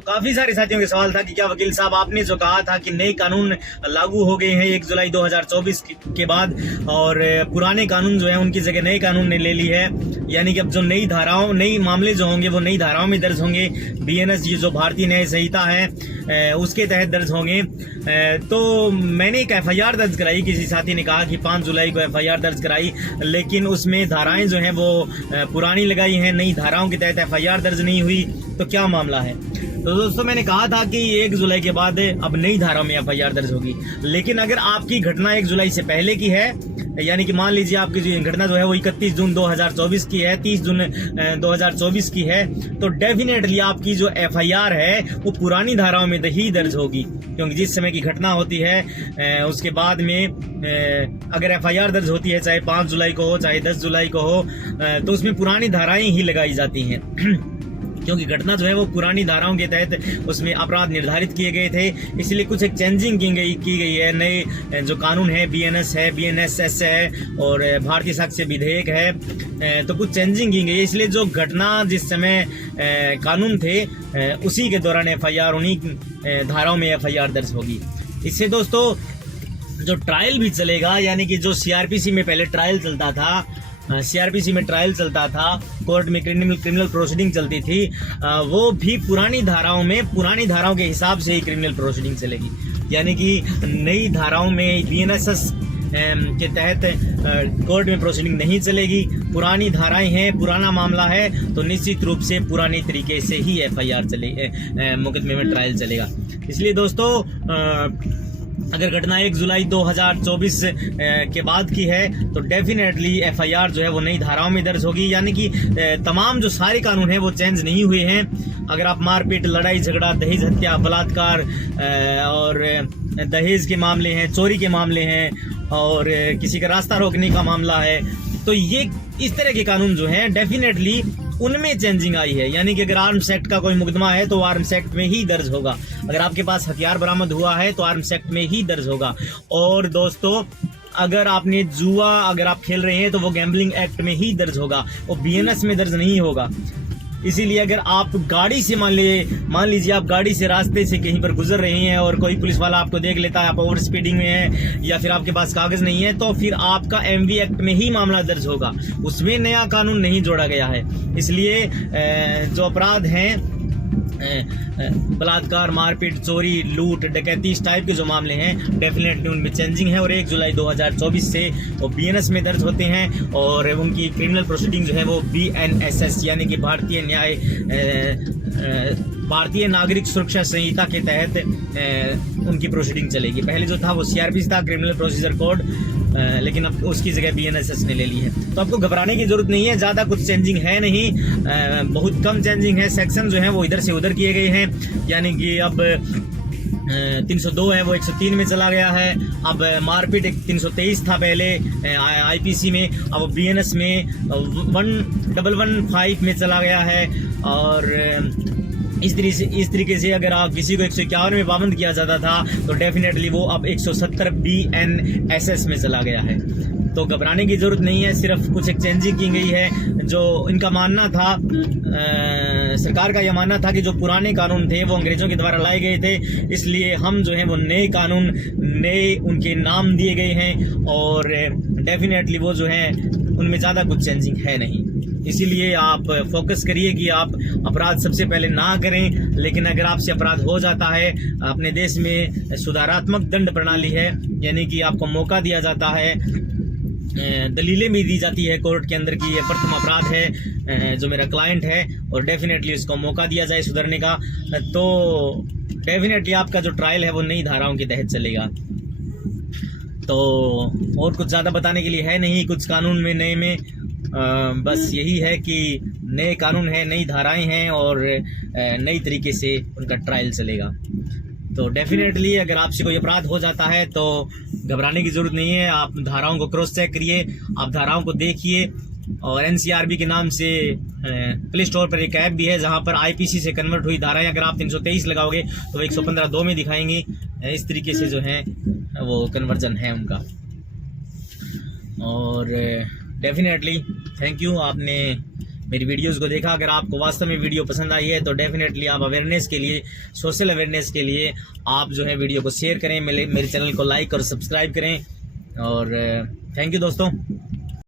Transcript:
तो काफी सारे साथियों के सवाल था कि क्या वकील साहब आपने जो कहा था कि नए कानून लागू हो गए हैं 1 जुलाई 2024 के बाद, और पुराने कानून जो है उनकी जगह नए कानून ने ले ली है, यानी कि अब जो नई धाराओं नई मामले जो होंगे वो नई धाराओं में दर्ज होंगे, BNS ये जो भारतीय न्याय संहिता है उसके तहत दर्ज होंगे। तो मैंने एक FIR दर्ज कराई, किसी साथी ने कहा कि 5 जुलाई को FIR दर्ज कराई, लेकिन उसमें धाराएं जो हैं वो पुरानी लगाई हैं, नई धाराओं के तहत FIR दर्ज नहीं हुई। तो क्या मामला है? तो दोस्तों मैंने कहा था कि 1 जुलाई के बाद अब नई धाराओं में FIR दर्ज होगी, लेकिन अगर आपकी घटना 1 जुलाई से पहले की है, यानी कि मान लीजिए आपकी जो घटना जो है वो 31 जून 2024 की है, 30 जून 2024 की है, तो डेफिनेटली आपकी जो FIR है वो पुरानी धाराओं में ही दर्ज होगी, क्योंकि जिस समय की घटना होती है उसके बाद में अगर FIR दर्ज होती है, चाहे 5 जुलाई को हो चाहे 10 जुलाई को हो, तो उसमें पुरानी धाराएं ही लगाई जाती हैं क्योंकि घटना जो है वो पुरानी धाराओं के तहत उसमें अपराध निर्धारित किए गए थे। इसलिए कुछ एक चेंजिंग की गई है, नए जो कानून है BNS है, BNSS है और भारतीय साक्ष्य विधेयक है, तो कुछ चेंजिंग की गई है। इसलिए जो घटना जिस समय कानून थे उसी के दौरान FIR उन्हीं धाराओं में FIR दर्ज होगी। इससे दोस्तों जो ट्रायल भी चलेगा, यानी कि जो CRPC में पहले ट्रायल चलता था, CRPC में ट्रायल चलता था, कोर्ट में क्रिमिनल प्रोसीडिंग चलती थी, वो भी पुरानी धाराओं के हिसाब से ही क्रिमिनल प्रोसीडिंग चलेगी, यानी कि नई धाराओं में BNSS के तहत कोर्ट में प्रोसीडिंग नहीं चलेगी। पुरानी धाराएं हैं, पुराना मामला है, तो निश्चित रूप से पुराने तरीके से ही FIR चलेगी, मुकदमे में ट्रायल चलेगा। इसलिए दोस्तों अगर घटना 1 जुलाई 2024 के बाद की है तो डेफिनेटली FIR जो है वो नई धाराओं में दर्ज होगी, यानी कि तमाम जो सारे कानून हैं वो चेंज नहीं हुए हैं। अगर आप मारपीट, लड़ाई झगड़ा, दहेज हत्या, बलात्कार और दहेज के मामले हैं, चोरी के मामले हैं और किसी का रास्ता रोकने का मामला है, तो ये इस तरह के कानून जो हैं डेफिनेटली उनमें चेंजिंग आई है, यानी कि अगर आर्म्स एक्ट का कोई मुकदमा है तो आर्म्स एक्ट में ही दर्ज होगा, अगर आपके पास हथियार बरामद हुआ है तो आर्म्स एक्ट में ही दर्ज होगा। और दोस्तों अगर आपने जुआ अगर आप खेल रहे हैं तो वो गैम्बलिंग एक्ट में ही दर्ज होगा, वो BNS में दर्ज नहीं होगा। इसीलिए अगर आप गाड़ी से मान लीजिए आप गाड़ी से रास्ते से कहीं पर गुजर रहे हैं और कोई पुलिस वाला आपको देख लेता है, आप ओवर स्पीडिंग में हैं या फिर आपके पास कागज नहीं है, तो फिर आपका MV एक्ट में ही मामला दर्ज होगा, उसमें नया कानून नहीं जोड़ा गया है। इसलिए जो अपराध हैं बलात्कार, मारपीट, चोरी, लूट, डकैती, इस टाइप के जो मामले हैं डेफिनेटली उनमें चेंजिंग है और 1 जुलाई 2024 से वो BNS में दर्ज होते हैं और उनकी क्रिमिनल प्रोसीडिंग जो है वो BNSS यानी कि भारतीय नागरिक सुरक्षा संहिता के तहत उनकी प्रोसीडिंग चलेगी। पहले जो था वो CRPC था, क्रिमिनल प्रोसीजर कोड, लेकिन अब उसकी जगह BNSS ने ले ली है। तो आपको घबराने की जरूरत नहीं है, ज़्यादा कुछ चेंजिंग है नहीं, बहुत कम चेंजिंग है। सेक्शन जो है वो इधर से उधर किए गए हैं, यानी कि अब 302 है वो 103 में चला गया है। अब मारपीट 323 था पहले IPC में, अब BNS में 1115 में चला गया है। और इस तरीके से अगर आप किसी को 151 में पाबंद किया जाता था तो डेफिनेटली वो अब 170 BNSS में चला गया है। तो घबराने की जरूरत नहीं है, सिर्फ कुछ एक चेंजिंग की गई है। जो इनका मानना था, सरकार का यह मानना था कि जो पुराने कानून थे वो अंग्रेजों के द्वारा लाए गए थे, इसलिए हम जो हैं वो नए कानून, नए उनके नाम दिए गए हैं और डेफिनेटली वो जो हैं उनमें ज़्यादा कुछ चेंजिंग है नहीं। इसीलिए आप फोकस करिए कि आप अपराध सबसे पहले ना करें, लेकिन अगर आपसे अपराध हो जाता है, अपने देश में सुधारात्मक दंड प्रणाली है, यानी कि आपको मौका दिया जाता है, दलीलें भी दी जाती है कोर्ट के अंदर की ये प्रथम अपराध है जो मेरा क्लाइंट है और डेफिनेटली इसको मौका दिया जाए सुधरने का, तो डेफिनेटली आपका जो ट्रायल है वो नई धाराओं के तहत चलेगा। तो और कुछ ज़्यादा बताने के लिए है नहीं कुछ कानून में नए में, बस यही है कि नए कानून हैं, नई धाराएं हैं और नई तरीके से उनका ट्रायल चलेगा। तो डेफिनेटली अगर आपसे कोई अपराध हो जाता है तो घबराने की ज़रूरत नहीं है, आप धाराओं को क्रॉस चेक करिए, आप धाराओं को देखिए। और NCRB के नाम से प्ले स्टोर पर एक ऐप भी है जहां पर IPC से कन्वर्ट हुई धाराएं अगर आप 323 लगाओगे तो 115(2) में दिखाएंगी। इस तरीके से जो है वो कन्वर्जन है उनका। और डेफिनेटली थैंक यू, आपने मेरी वीडियोस को देखा। अगर आपको वास्तव में वीडियो पसंद आई है तो डेफिनेटली आप अवेयरनेस के लिए, सोशल अवेयरनेस के लिए आप जो है वीडियो को शेयर करें, मेरे चैनल को लाइक और सब्सक्राइब करें। और थैंक यू दोस्तों।